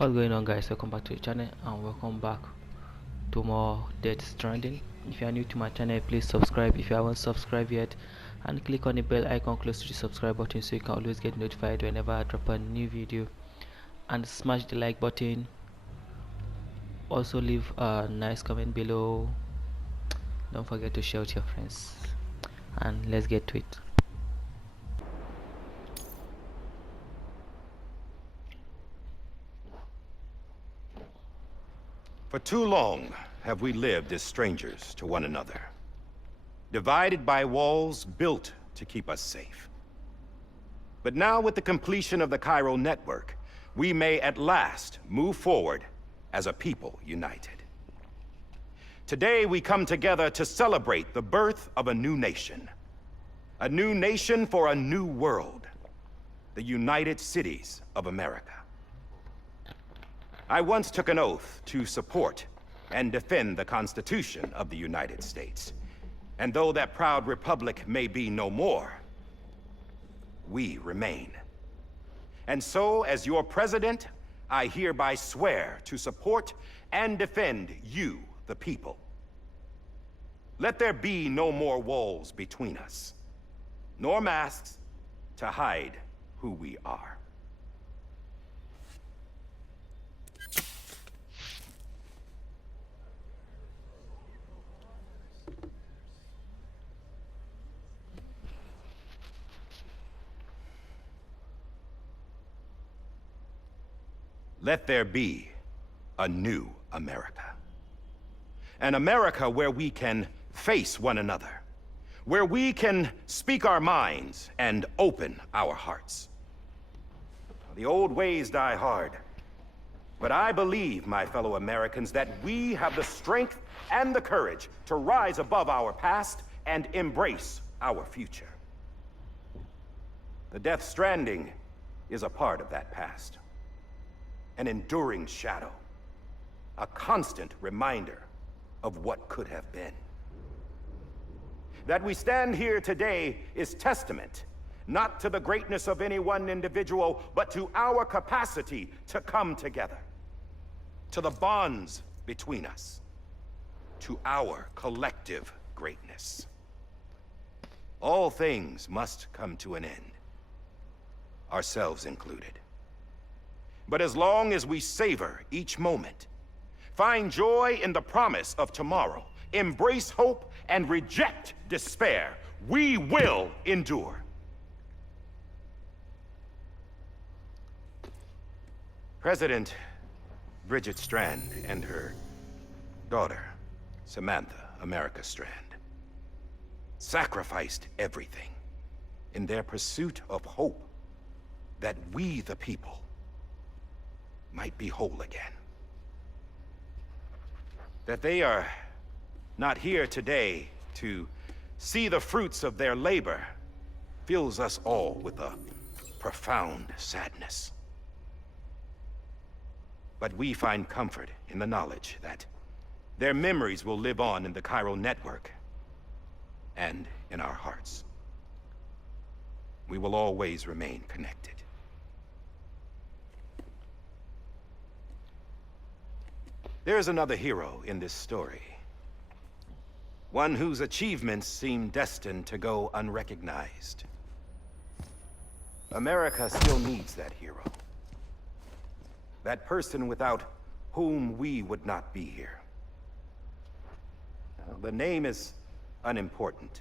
What's going on, guys? Welcome back to the channel and welcome back to more Death Stranding. If you are new to my channel, please subscribe if you haven't subscribed yet, and click on the bell icon close to the subscribe button so you can always get notified whenever I drop a new video, and smash the like button. Also leave a nice comment below. Don't forget to share with your friends, and let's get to it. For too long have we lived as strangers to one another, divided by walls built to keep us safe. But now, with the completion of the Cairo network, we may at last move forward as a people united. Today we come together to celebrate the birth of a new nation for a new world, the United Cities of America. I once took an oath to support and defend the Constitution of the United States. And though that proud republic may be no more, we remain. And so, as your president, I hereby swear to support and defend you, the people. Let there be no more walls between us, nor masks to hide who we are. Let there be a new America. An America where we can face one another, where we can speak our minds and open our hearts. The old ways die hard, but I believe, my fellow Americans, that we have the strength and the courage to rise above our past and embrace our future. The Death Stranding is a part of that past. An enduring shadow, a constant reminder of what could have been. That we stand here today is testament, not to the greatness of any one individual, but to our capacity to come together, to the bonds between us, to our collective greatness. All things must come to an end, ourselves included. But as long as we savor each moment, find joy in the promise of tomorrow, embrace hope, and reject despair, we will endure. President Bridget Strand and her daughter, Samantha America Strand, sacrificed everything in their pursuit of hope that we, the people, might be whole again. That they are not here today to see the fruits of their labor fills us all with a profound sadness. But we find comfort in the knowledge that their memories will live on in the Cairo network and in our hearts. We will always remain connected. There is another hero in this story. One whose achievements seem destined to go unrecognized. America still needs that hero. That person without whom we would not be here. Now, the name is unimportant,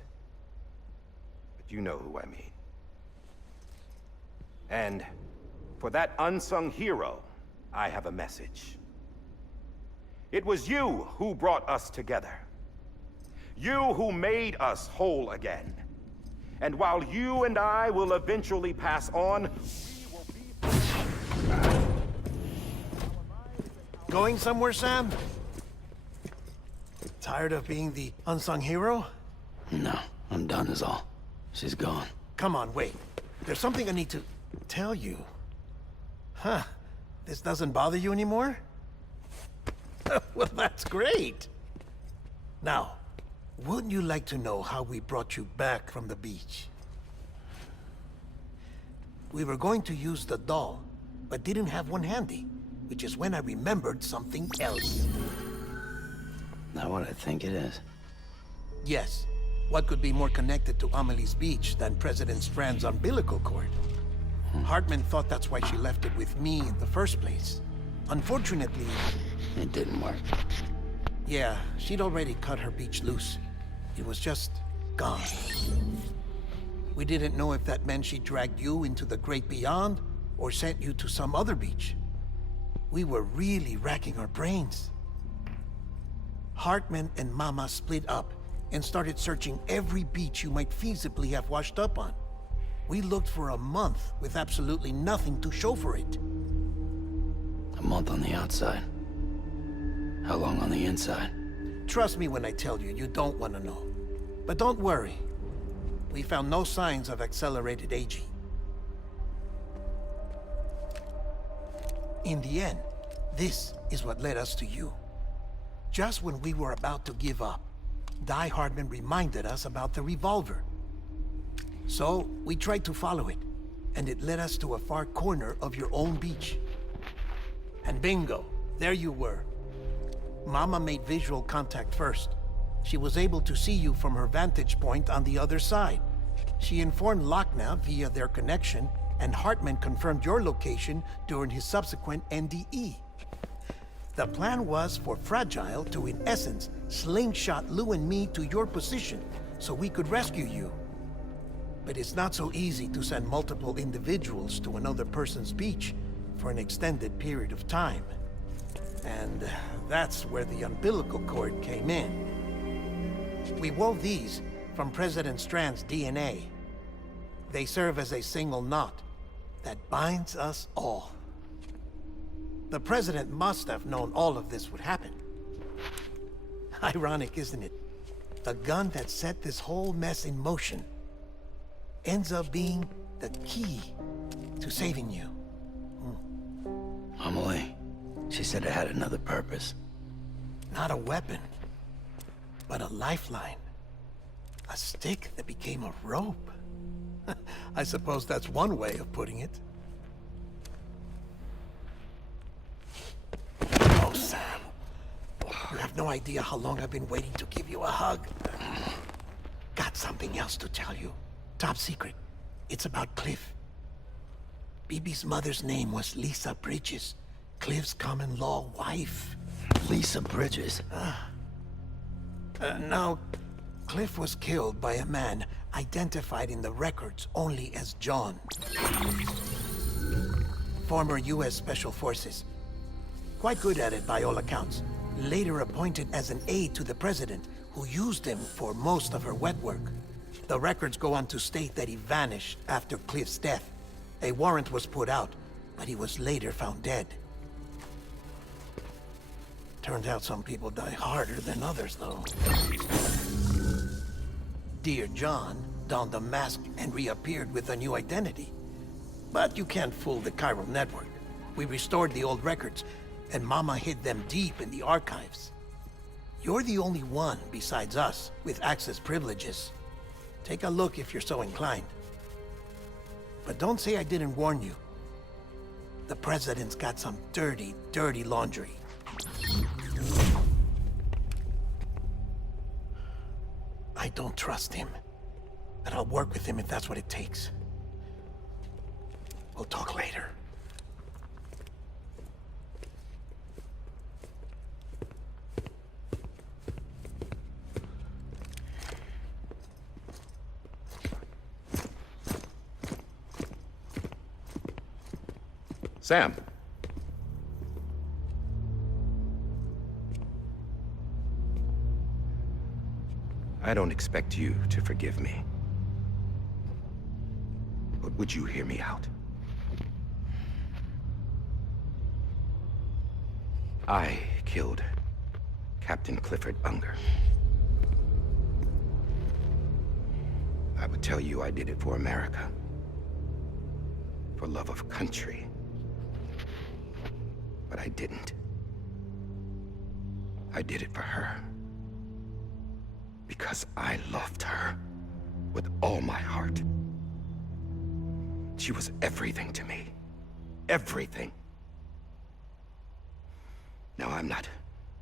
but you know who I mean. And for that unsung hero, I have a message. It was you who brought us together. You who made us whole again. And while you and I will eventually pass on, we will be... Going somewhere, Sam? Tired of being the unsung hero? No, I'm done is all. She's gone. Come on, wait. There's something I need to tell you. Huh. This doesn't bother you anymore? Well, that's great. Now, wouldn't you like to know how we brought you back from the beach? We were going to use the doll, but didn't have one handy. which is when I remembered something else. Not what I think it is. Yes. What could be more connected to Amelie's beach than President Strand's umbilical cord? Hartman thought that's why she left it with me in the first place. Unfortunately... It didn't work. Yeah, she'd already cut her beach loose. It was just gone. We didn't know if that meant she dragged you into the great beyond, or sent you to some other beach. We were really racking our brains. Hartman and Mama split up and started searching every beach you might feasibly have washed up on. We looked for a month with absolutely nothing to show for it. A month on the outside. How long on the inside? Trust me when I tell you, you don't want to know. But don't worry. We found no signs of accelerated aging. In the end, this is what led us to you. Just when we were about to give up, Die Hardman reminded us about the revolver. So, we tried to follow it, and it led us to a far corner of your own beach. And bingo, there you were. Mama made visual contact first. She was able to see you from her vantage point on the other side. She informed Lockna via their connection, and Hartman confirmed your location during his subsequent NDE. The plan was for Fragile to, in essence, slingshot Lou and me to your position so we could rescue you. But it's not so easy to send multiple individuals to another person's beach for an extended period of time. And that's where the umbilical cord came in. We wove these from President Strand's DNA. They serve as a single knot that binds us all. The President must have known all of this would happen. Ironic, isn't it? The gun that set this whole mess in motion ends up being the key to saving you. Amelie, she said it had another purpose. Not a weapon, but a lifeline. A stick that became a rope. I suppose that's one way of putting it. Oh, Sam. You have no idea how long I've been waiting to give you a hug. Got something else to tell you. Top secret. It's about Cliff. BB's mother's name was Lisa Bridges, Cliff's common-law wife. Lisa Bridges? Now, Cliff was killed by a man identified in the records only as John. Former U.S. Special Forces. Quite good at it by all accounts. Later appointed as an aide to the president, who used him for most of her wet work. The records go on to state that he vanished after Cliff's death. A warrant was put out, but he was later found dead. Turns out some people die harder than others, though. Dear John donned a mask and reappeared with a new identity. But you can't fool the chiral network. We restored the old records, and Mama hid them deep in the archives. You're the only one, besides us, with access privileges. Take a look if you're so inclined. But don't say I didn't warn you. The president's got some dirty, dirty laundry. I don't trust him, but I'll work with him if that's what it takes. We'll talk later. Sam. I don't expect you to forgive me. But would you hear me out? I killed Captain Clifford Unger. I would tell you I did it for America. For love of country. But I didn't. I did it for her. Because I loved her with all my heart. She was everything to me. Everything. I'm not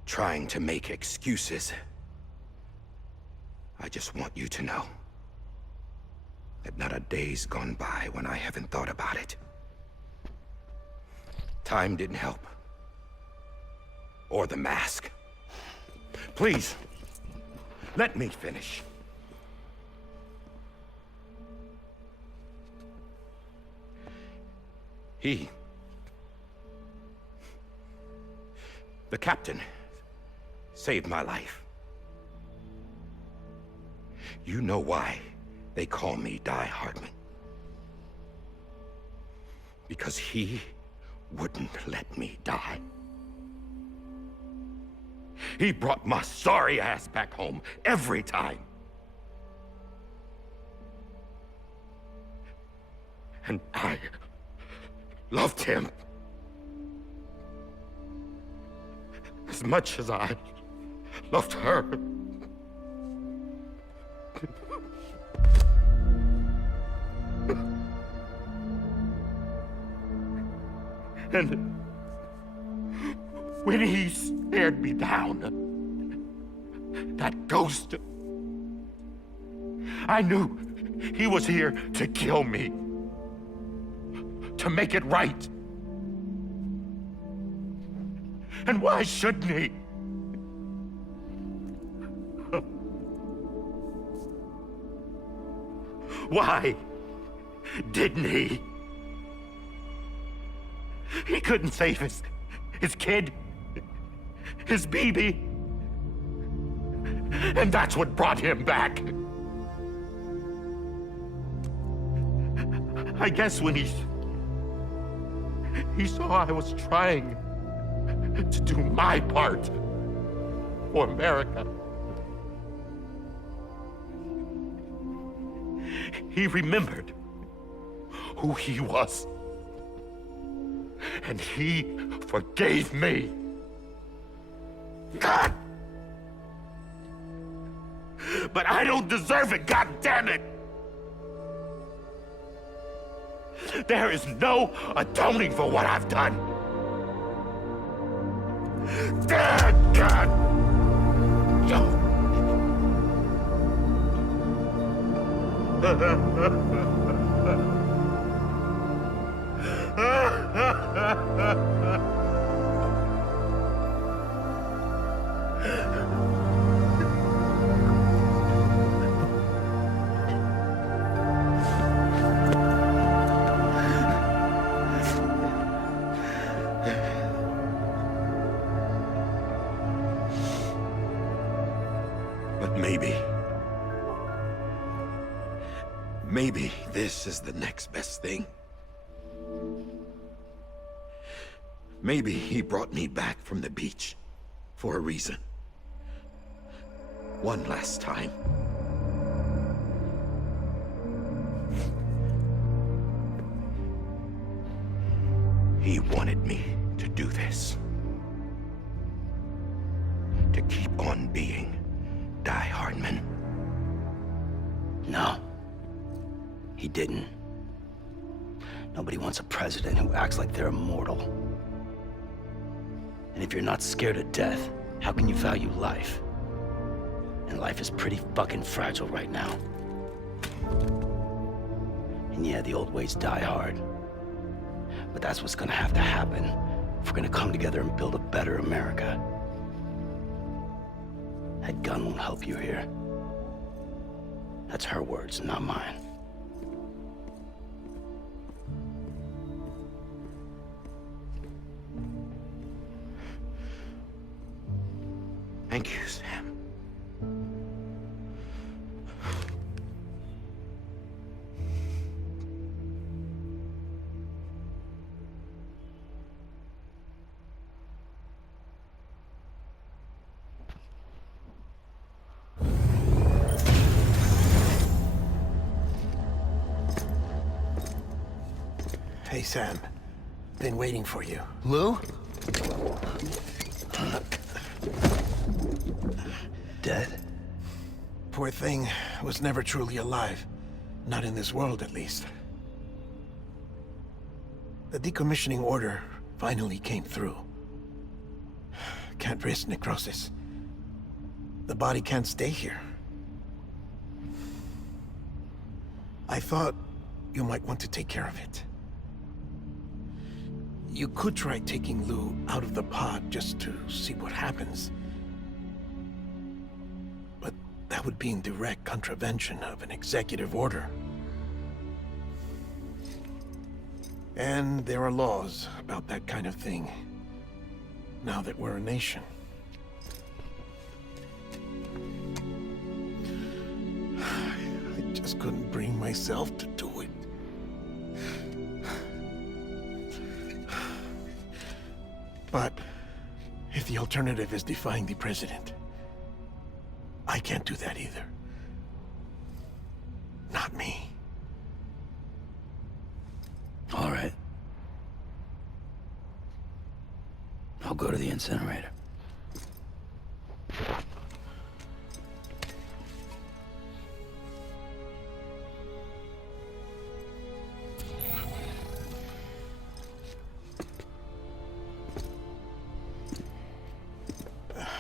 trying to make excuses. I just want you to know that not a day's gone by when I haven't thought about it. Time didn't help. Or the mask. Please, let me finish. The captain, saved my life. You know why they call me Die Hardman. Because he wouldn't let me die. He brought my sorry ass back home every time. And I loved him as much as I loved her. And when he stared me down, that ghost, I knew he was here to kill me, to make it right. And why shouldn't he? Why didn't he? He couldn't save his kid, his baby. And that's what brought him back. I guess when he saw I was trying to do my part for America, he remembered who he was. And he forgave me. God! But I don't deserve it, God damn it! There is no atoning for what I've done. God! But maybe this is the next best thing. Maybe he brought me back from the beach for a reason. One last time. He wanted me to do this. To keep on being Die Hardman. No. He didn't. Nobody wants a president who acts like they're immortal. And if you're not scared of death, how can you value life? And life is pretty fucking fragile right now. And yeah, the old ways die hard. But that's what's gonna have to happen if we're gonna come together and build a better America. That gun won't help you here. That's her words, not mine. Thank you, Sam. Hey, Sam. Been waiting for you. Lou? Dead? Poor thing was never truly alive. Not in this world, at least. The decommissioning order finally came through. Can't risk necrosis. The body can't stay here. I thought you might want to take care of it. You could try taking Lou out of the pod just to see what happens. But that would be in direct contravention of an executive order. And there are laws about that kind of thing, now that we're a nation. I just couldn't bring myself to do it. But if the alternative is defying the president, I can't do that either. Not me. All right. I'll go to the incinerator.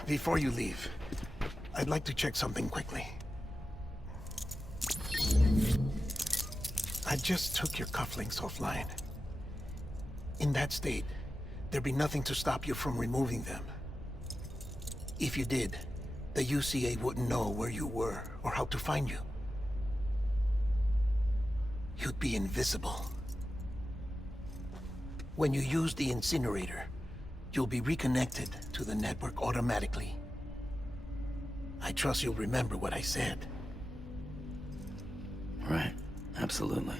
Before you leave, I'd like to check something quickly. I just took your cufflinks offline. In that state, there'd be nothing to stop you from removing them. If you did, the UCA wouldn't know where you were or how to find you. You'd be invisible. When you use the incinerator, you'll be reconnected to the network automatically. I trust you'll remember what I said. Right. Absolutely.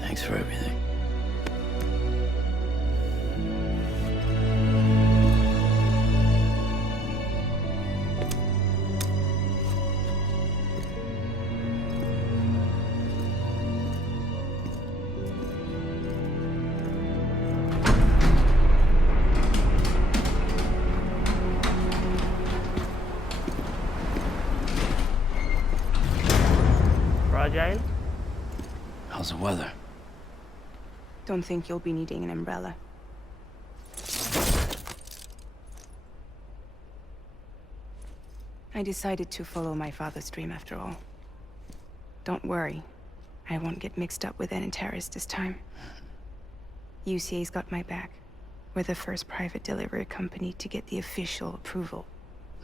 Thanks for everything. Fragile? How's the weather? Don't think you'll be needing an umbrella. I decided to follow my father's dream after all. Don't worry. I won't get mixed up with any terrorists this time. UCA's got my back. We're the first private delivery company to get the official approval.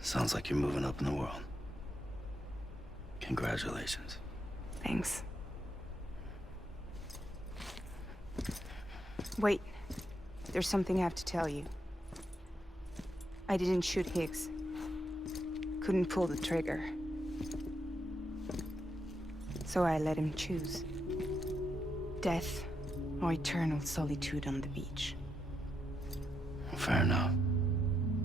Sounds like you're moving up in the world. Congratulations. Thanks. Wait. There's something I have to tell you. I didn't shoot Higgs. Couldn't pull the trigger. So I let him choose. Death or eternal solitude on the beach. Fair enough.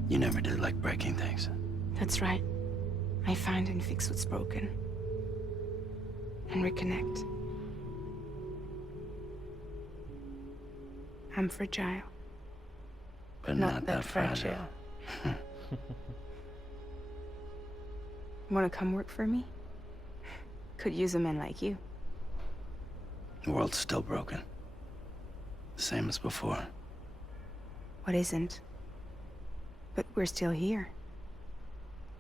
You never did like breaking things. That's right. I find and fix what's broken. And reconnect. I'm fragile. But not that fragile. Wanna come work for me? Could use a man like you. The world's still broken. Same as before. What isn't? But we're still here.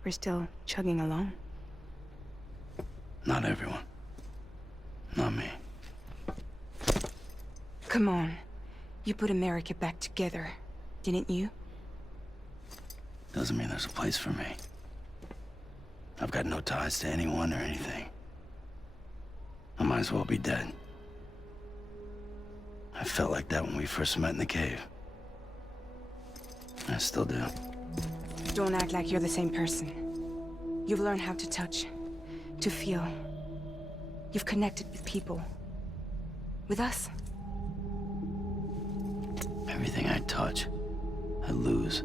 We're still chugging along. Not everyone. Not me. Come on. You put America back together, didn't you? Doesn't mean there's a place for me. I've got no ties to anyone or anything. I might as well be dead. I felt like that when we first met in the cave. I still do. Don't act like you're the same person. You've learned how to touch, to feel. You've connected with people. With us. Everything I touch, I lose.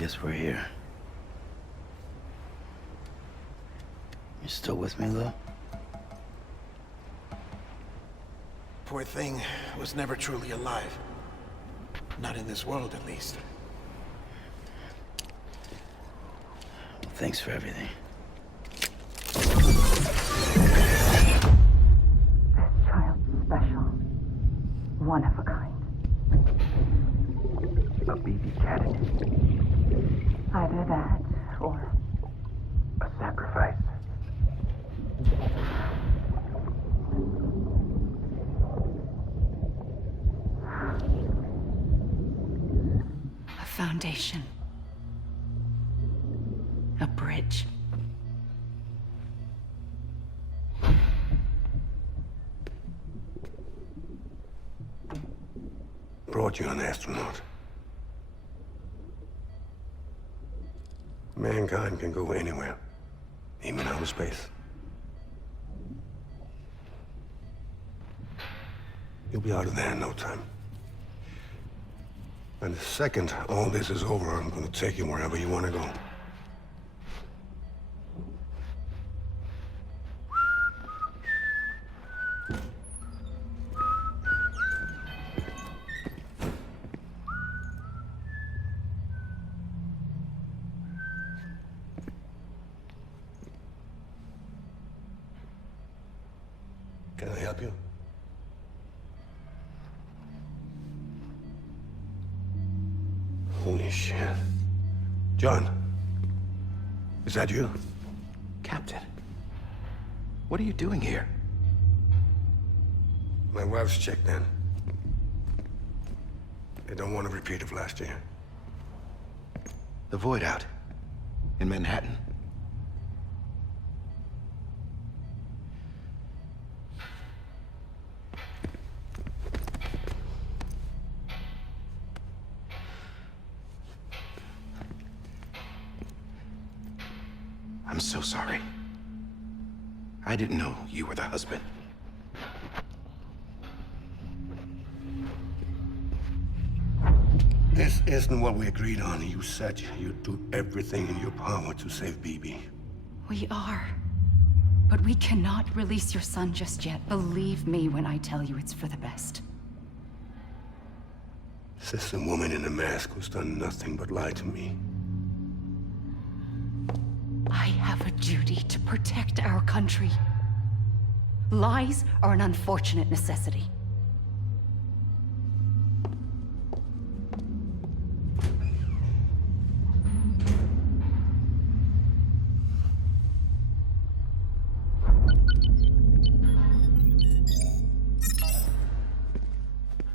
guess we're here. You still with me, Lou? Poor thing was never truly alive. Not in this world, at least. Well, thanks for everything. Child's special. One of a kind. A baby cat. Either that, or A sacrifice. a foundation. A bridge. Brought you an astronaut. Mankind can go anywhere, even outer space. You'll be out of there in no time. And the second all this is over, I'm gonna take you wherever you want to go. Can I help you? Holy shit. John, is that you? Captain, what are you doing here? My wife's checked in. They don't want a repeat of last year. The Void out. In Manhattan? I'm so sorry. I didn't know you were the husband. This isn't what we agreed on. You said you'd do everything in your power to save BB. We are. But we cannot release your son just yet. Believe me when I tell you it's for the best. This woman in a mask who's done nothing but lie to me. I have a duty to protect our country. Lies are an unfortunate necessity.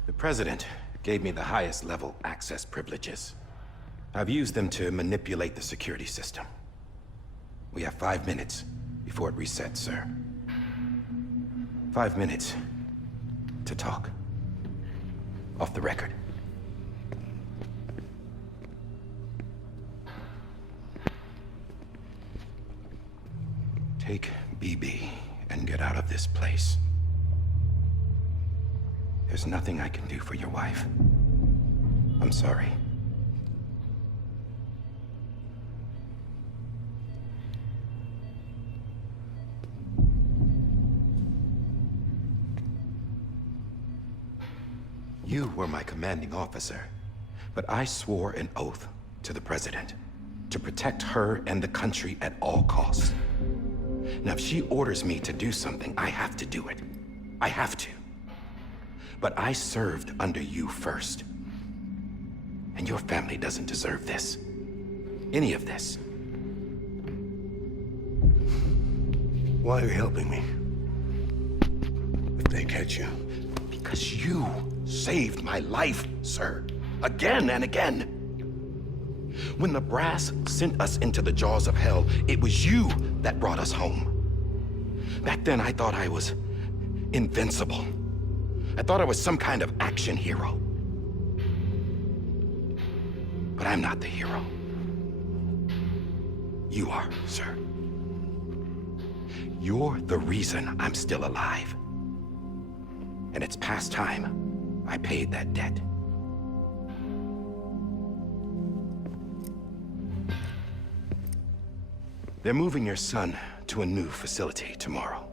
The President gave me the highest level access privileges. I've used them to manipulate the security system. We have 5 minutes before it resets, sir. 5 minutes to talk. Off the record. Take BB and get out of this place. There's nothing I can do for your wife. I'm sorry. You were my commanding officer, but I swore an oath to the President to protect her and the country at all costs. Now, if she orders me to do something, I have to do it. I have to. But I served under you first. And your family doesn't deserve this. Any of this. Why are you helping me? If they catch you. Because you saved my life, sir. Again and again. When the brass sent us into the jaws of hell, it was you that brought us home. Back then, I thought I was invincible. I thought I was some kind of action hero. But I'm not the hero. You are, sir. You're the reason I'm still alive. And it's past time I paid that debt. They're moving your son to a new facility tomorrow.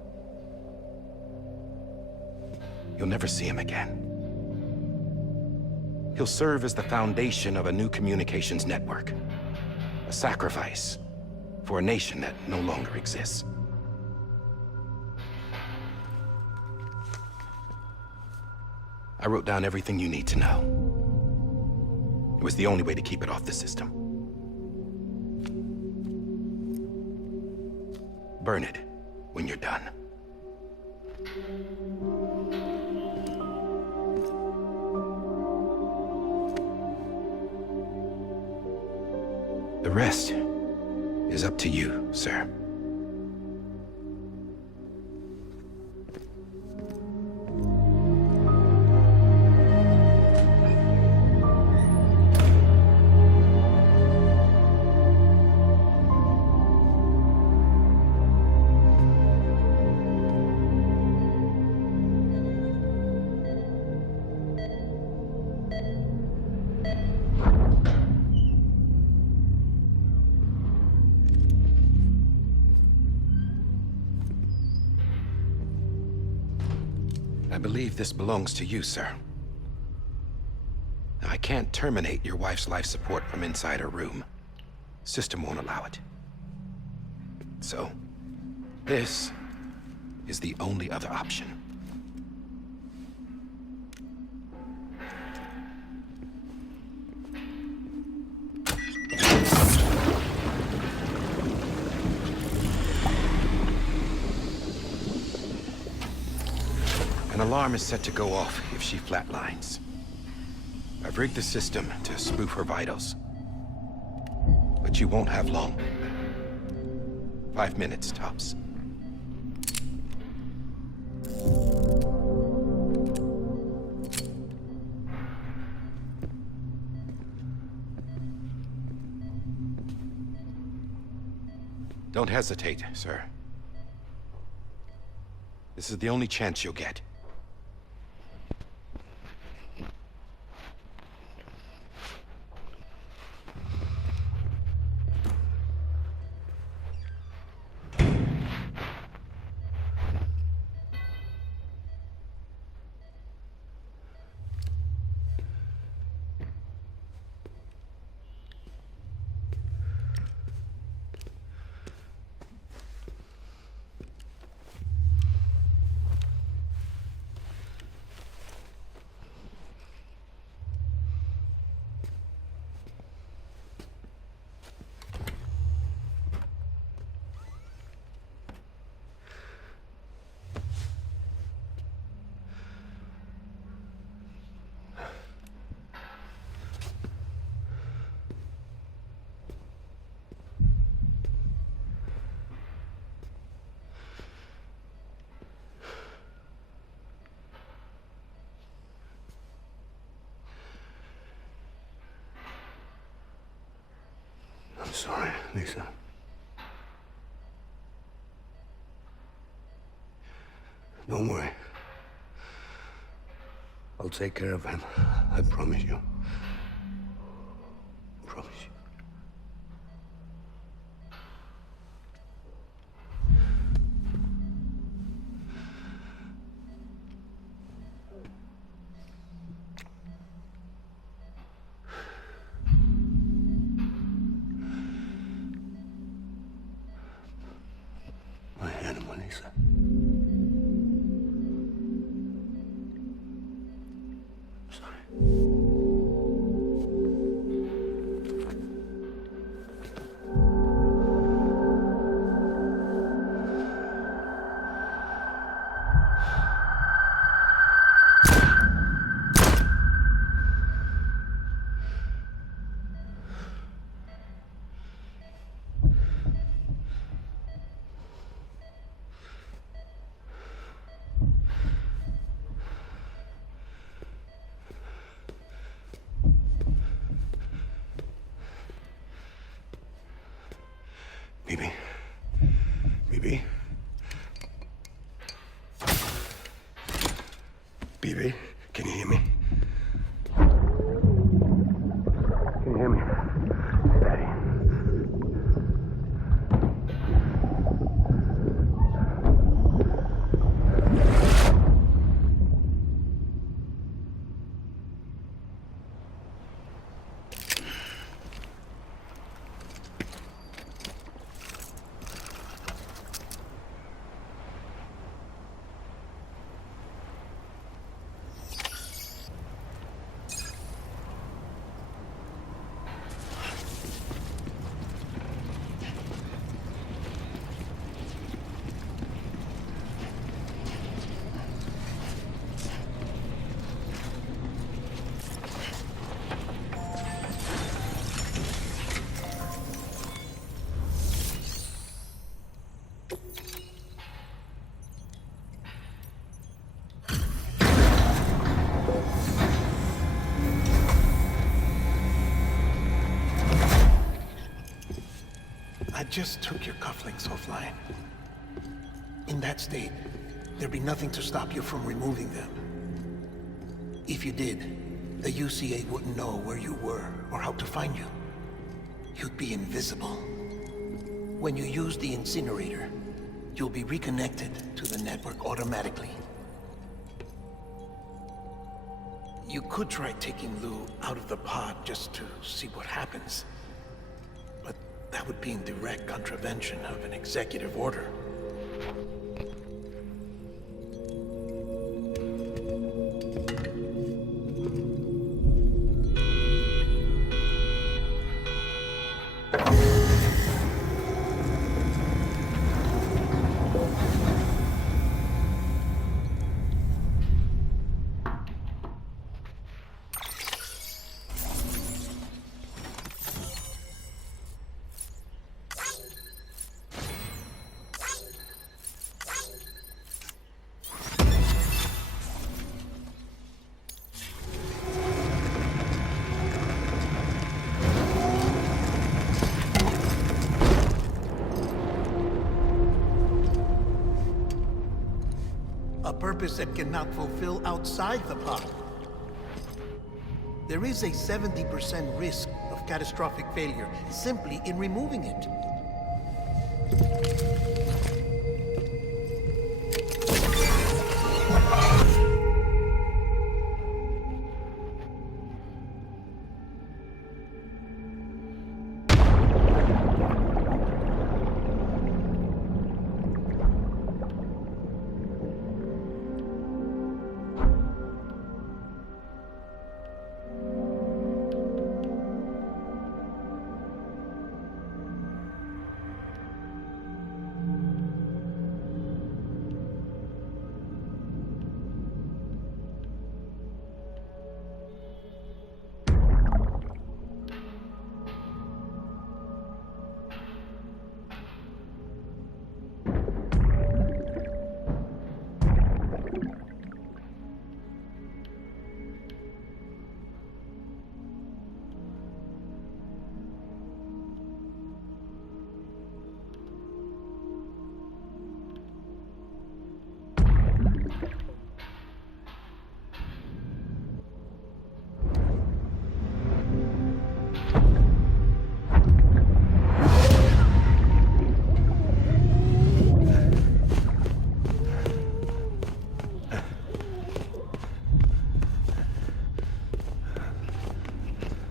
You'll never see him again. He'll serve as the foundation of a new communications network. A sacrifice for a nation that no longer exists. I wrote down everything you need to know. It was the only way to keep it off the system. Burn it when you're done. The rest is up to you, sir. I believe this belongs to you, sir. Now, I can't terminate your wife's life support from inside her room. System won't allow it. So, this is the only other option. An alarm is set to go off if she flatlines. I've rigged the system to spoof her vitals. But you won't have long. 5 minutes, tops. Don't hesitate, sir. This is the only chance you'll get. I'm sorry, Lisa. Don't worry. I'll take care of him. I promise you. I promise you. Lisa. Sorry. Bibi? Bibi? Bibi, can you hear me? Can you hear me? Daddy. I just took your cufflinks offline. In that state, there'd be nothing to stop you from removing them. If you did, the UCA wouldn't know where you were or how to find you. You'd be invisible. When you use the incinerator, you'll be reconnected to the network automatically. You could try taking Lou out of the pod just to see what happens. But that would be in direct contravention of an executive order. A purpose that cannot fulfill outside the pod. There is a 70% risk of catastrophic failure simply in removing it.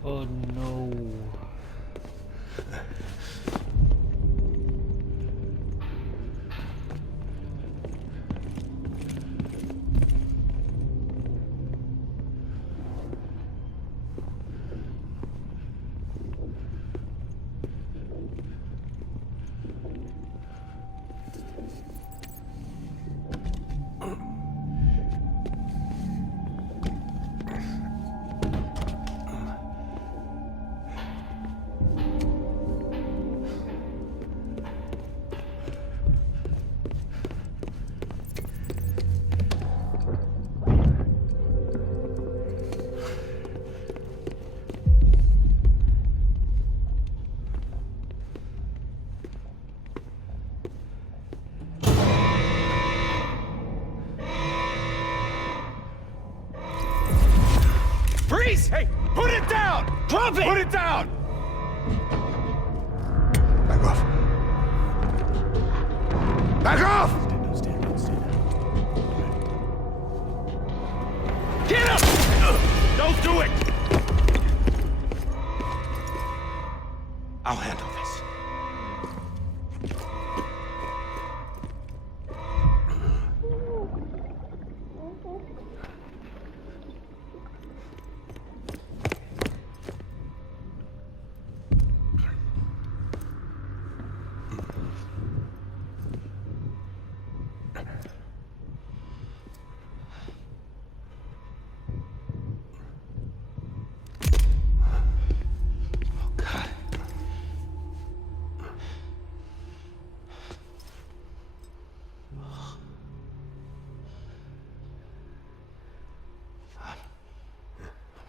Oh no. Freeze! Hey, put it down! Drop it! Put it down! Back off. Back off! Get up! Don't do it! I'll handle this.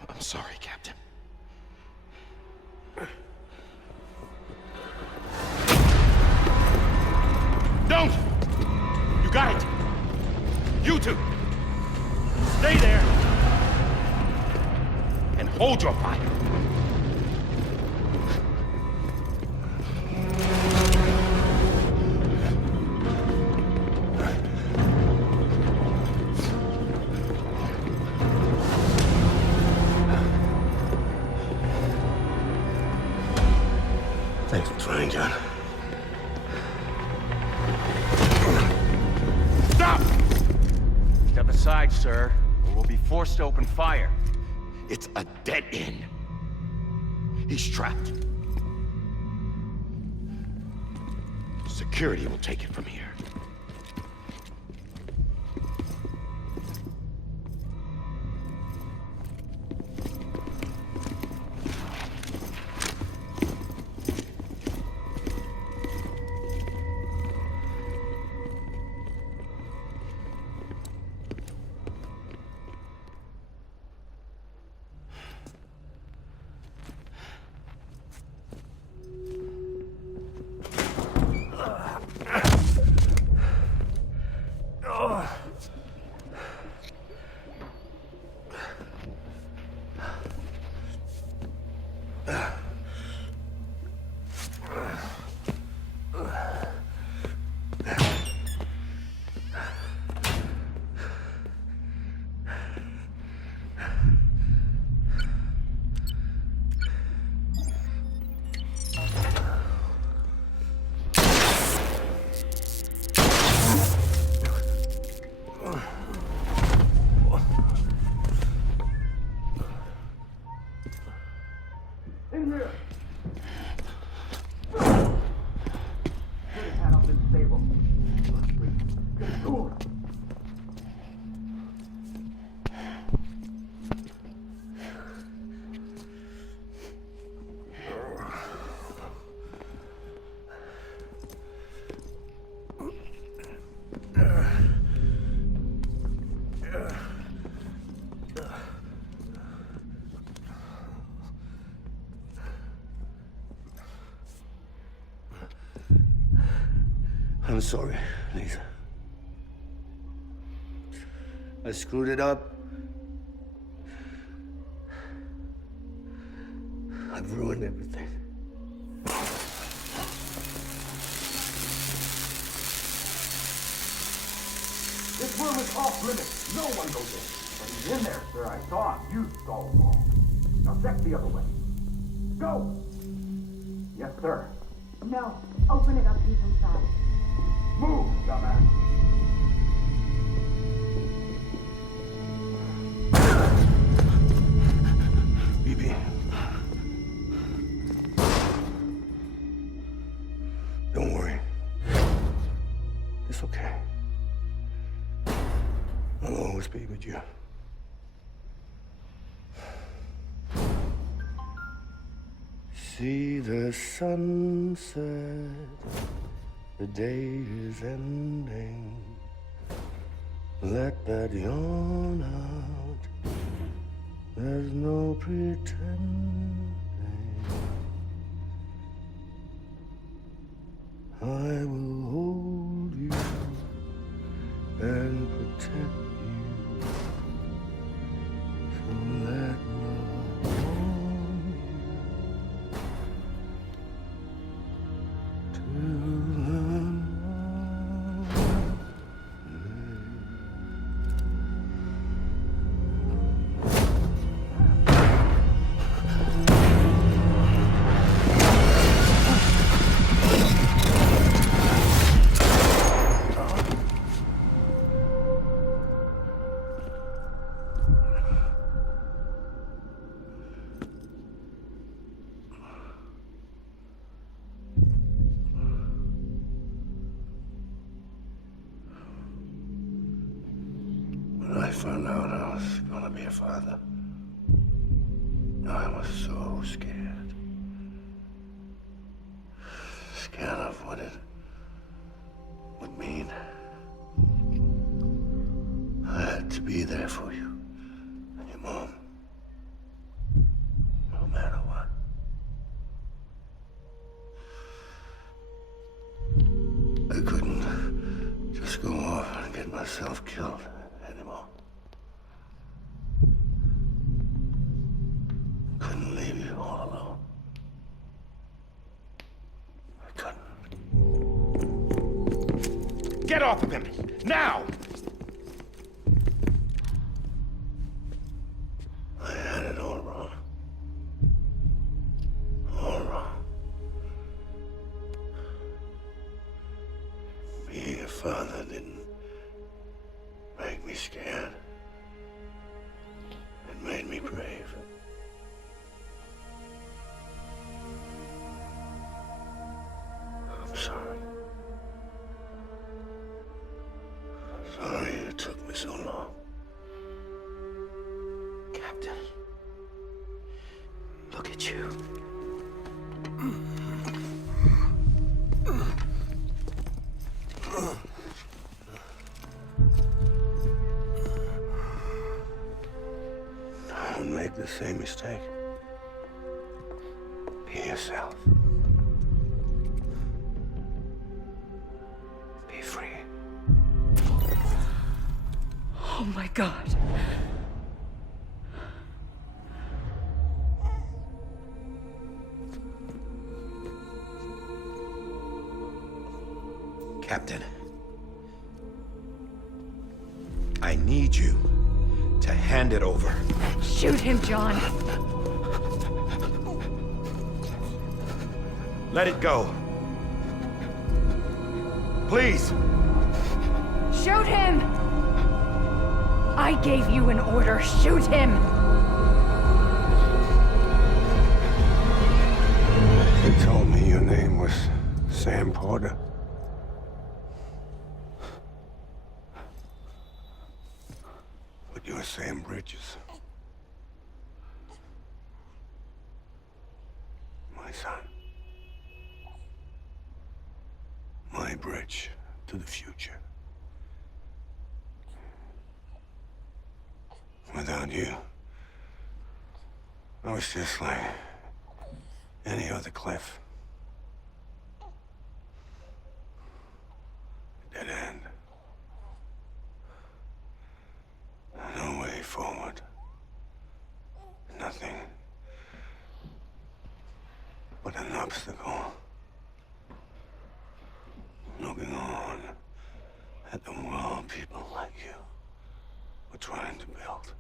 I'm sorry, Captain. Hold your fire. Thanks for trying, John. Stop! Step aside, sir, or we'll be forced to open fire. It's a dead end. He's trapped. Security will take it from here. I'm sorry, Lisa. I screwed it up. I've ruined everything. This room is off limits. No one goes in. But he's in there, sir. I saw him. You saw him all. Now check the other way. Go! Yes, sir. No. Open it up. He's inside. Move, dumbass. BB. Don't worry. It's okay. I'll always be with you. See the sunset. The day is ending. Let that yawn out. There's no pretending. I will hold you and protect you. So let love warm you till the When I found out I was gonna be a father, I was so scared. Scared of what it would mean. I had to be there for you and your mom, no matter what. I couldn't just go off and get myself killed anymore. Get off of him! Now! I had it all wrong. All wrong. Being a father didn't make me scared. It made me brave. I'm sorry. Sorry it took me so long. Captain. Look at you. Don't make the same mistake. Be yourself. Be free. Oh my God. Captain. I need you to hand it over. Shoot him, John. Let it go. Please. Shoot him! I gave you an order. Shoot him! You told me your name was Sam Porter. But you're Sam Bridges. My son. My bridge to the future. Without you, I was just like any other Cliff. Dead end. No way forward. Nothing but an obstacle. Looking on at the world people like you were trying to build.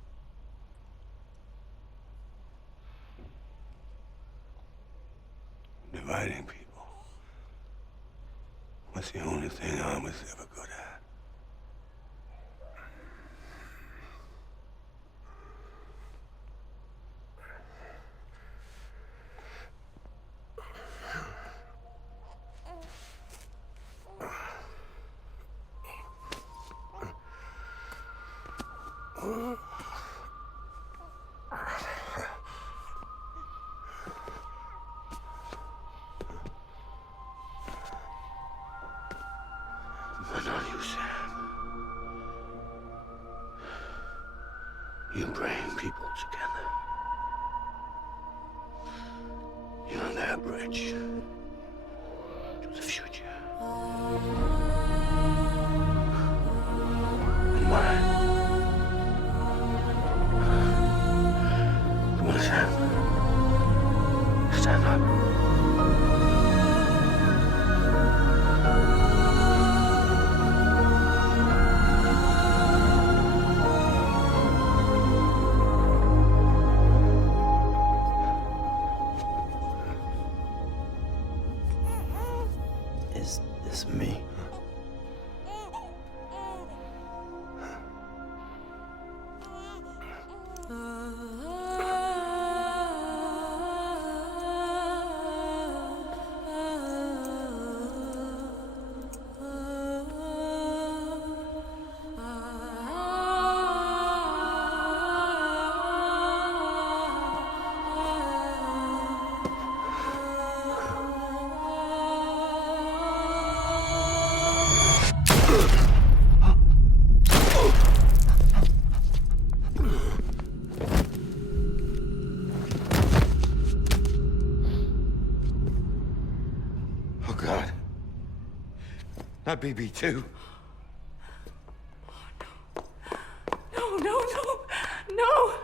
Dividing people was the only thing I was ever good at. But not you, Sam. You bring people together. You're their bridge to the future. And mine. Come on, Sam. Stand up. Is this me? Oh, God. Not BB2. No, no, no, no!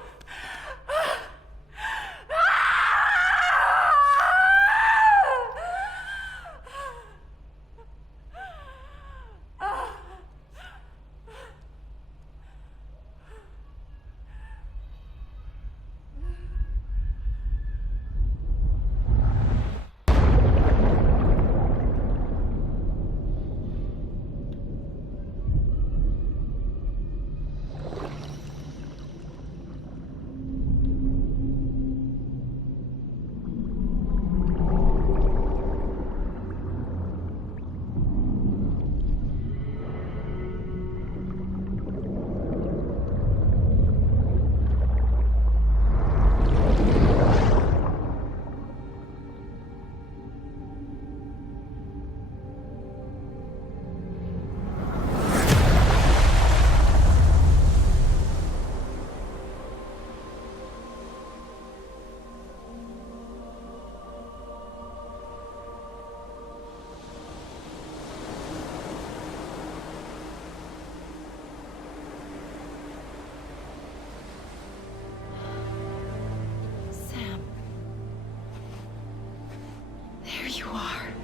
are.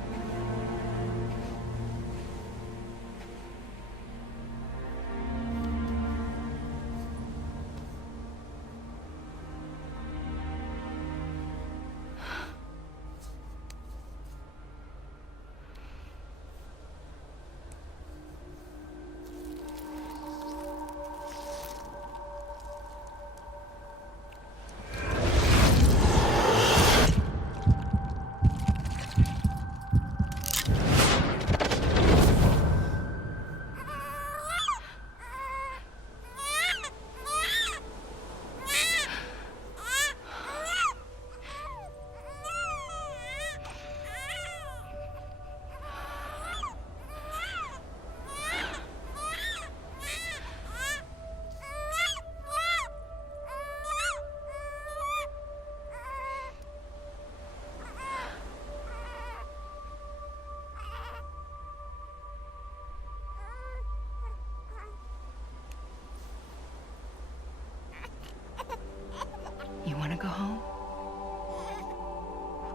You want to go home?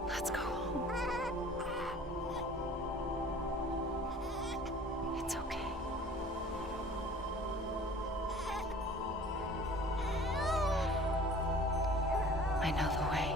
Let's go home. It's okay. I know the way.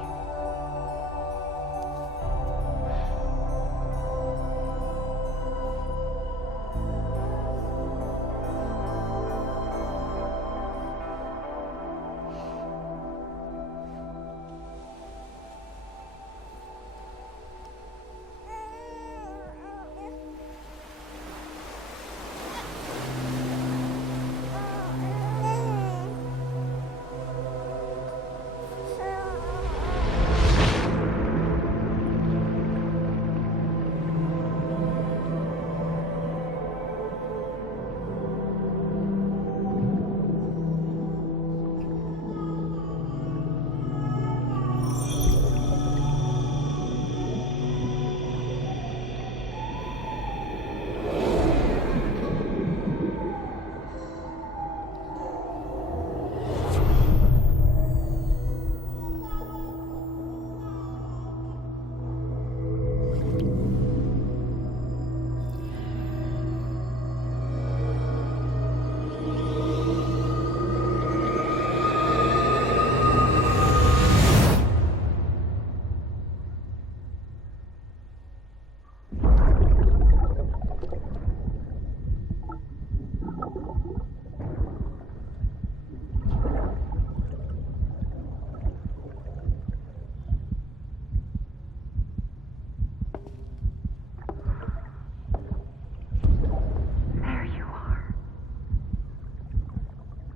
There you are.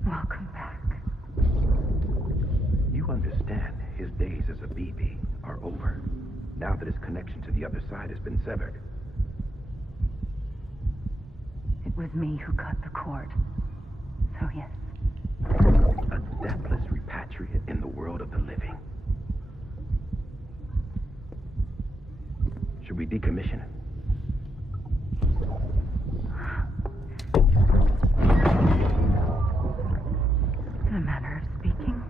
Welcome back. You understand his days as a BB are over, now that his connection to the other side has been severed. It was me who cut the cord. So yes. A deathless repatriate in the world of the living. Should we decommission it? In a manner of speaking.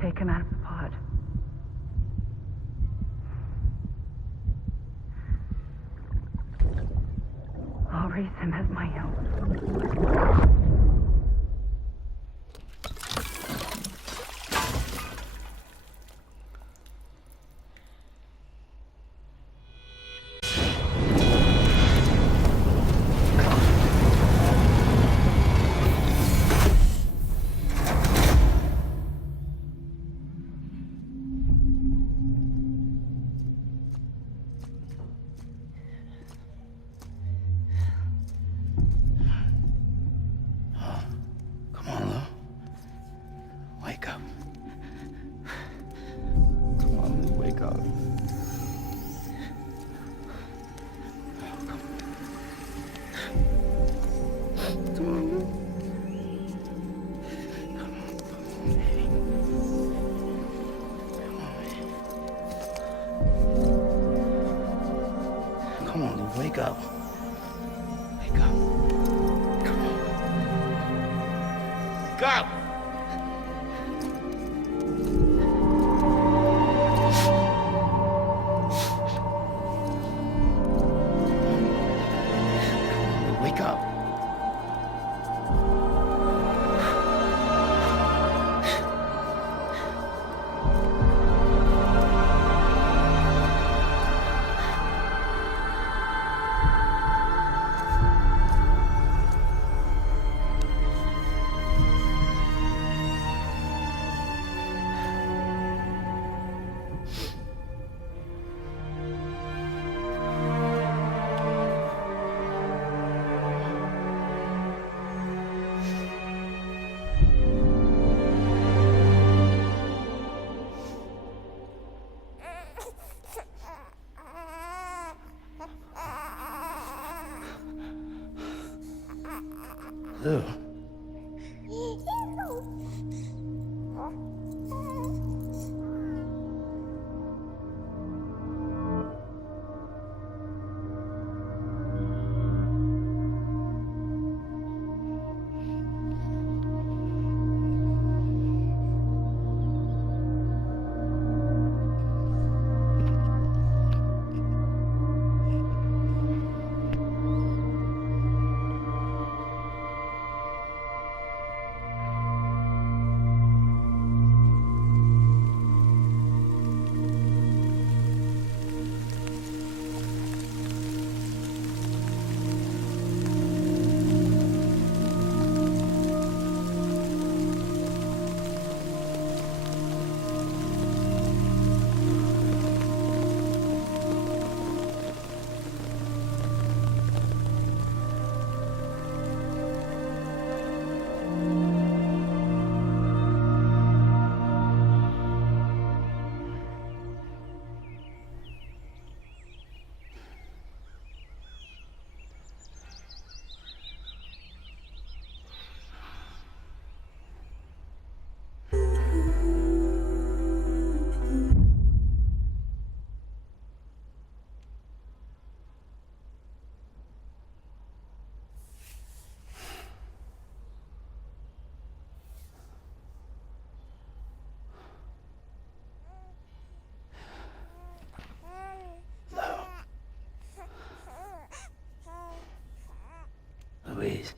Take him out of the pod. I'll raise him as my own. Come on, Lou. Wake up. Come on, Lou, wake up. Come on, Lou. Come on, baby. Come on, Lou, wake up. Wake up. Come on. Wake up! do. Louise.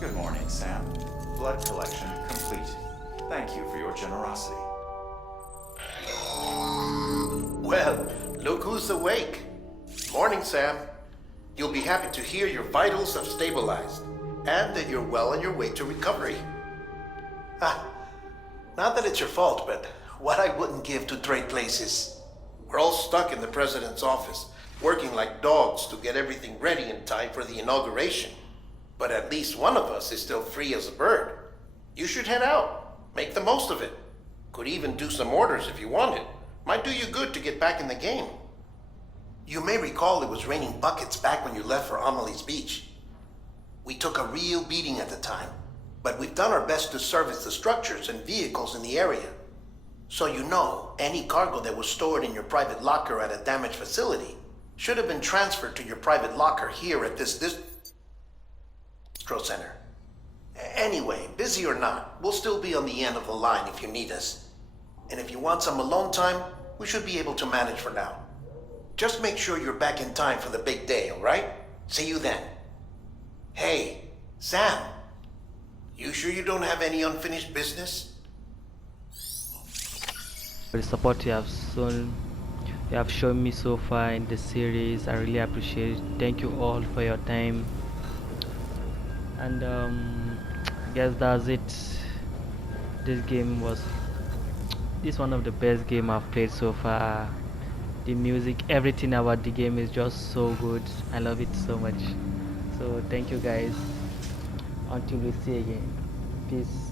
Good morning, Sam. Blood collection complete. Thank you for your generosity. Well, look who's awake. Morning, Sam. You'll be happy to hear your vitals have stabilized, and that you're well on your way to recovery. Ah, not that it's your fault, but what I wouldn't give to trade places. We're all stuck in the president's office, working like dogs to get everything ready in time for the inauguration. But at least one of us is still free as a bird. You should head out. Make the most of it. Could even do some orders if you wanted. Might do you good to get back in the game. You may recall it was raining buckets back when you left for Amelie's Beach. We took a real beating at the time, but we've done our best to service the structures and vehicles in the area. So you know, any cargo that was stored in your private locker at a damaged facility should have been transferred to your private locker here at this center. Anyway, busy or not, we'll still be on the end of the line if you need us. And if you want some alone time, we should be able to manage for now. Just make sure you're back in time for the big day, all right? See you then. Hey, Sam, you sure you don't have any unfinished business? For the support you have shown me so far in the series, I really appreciate it. Thank you all for your time. And I guess that's it. this game was one of the best game I've played so far. The music, everything about the game is just so good. I love it so much. So thank you guys. Until we see again. Peace.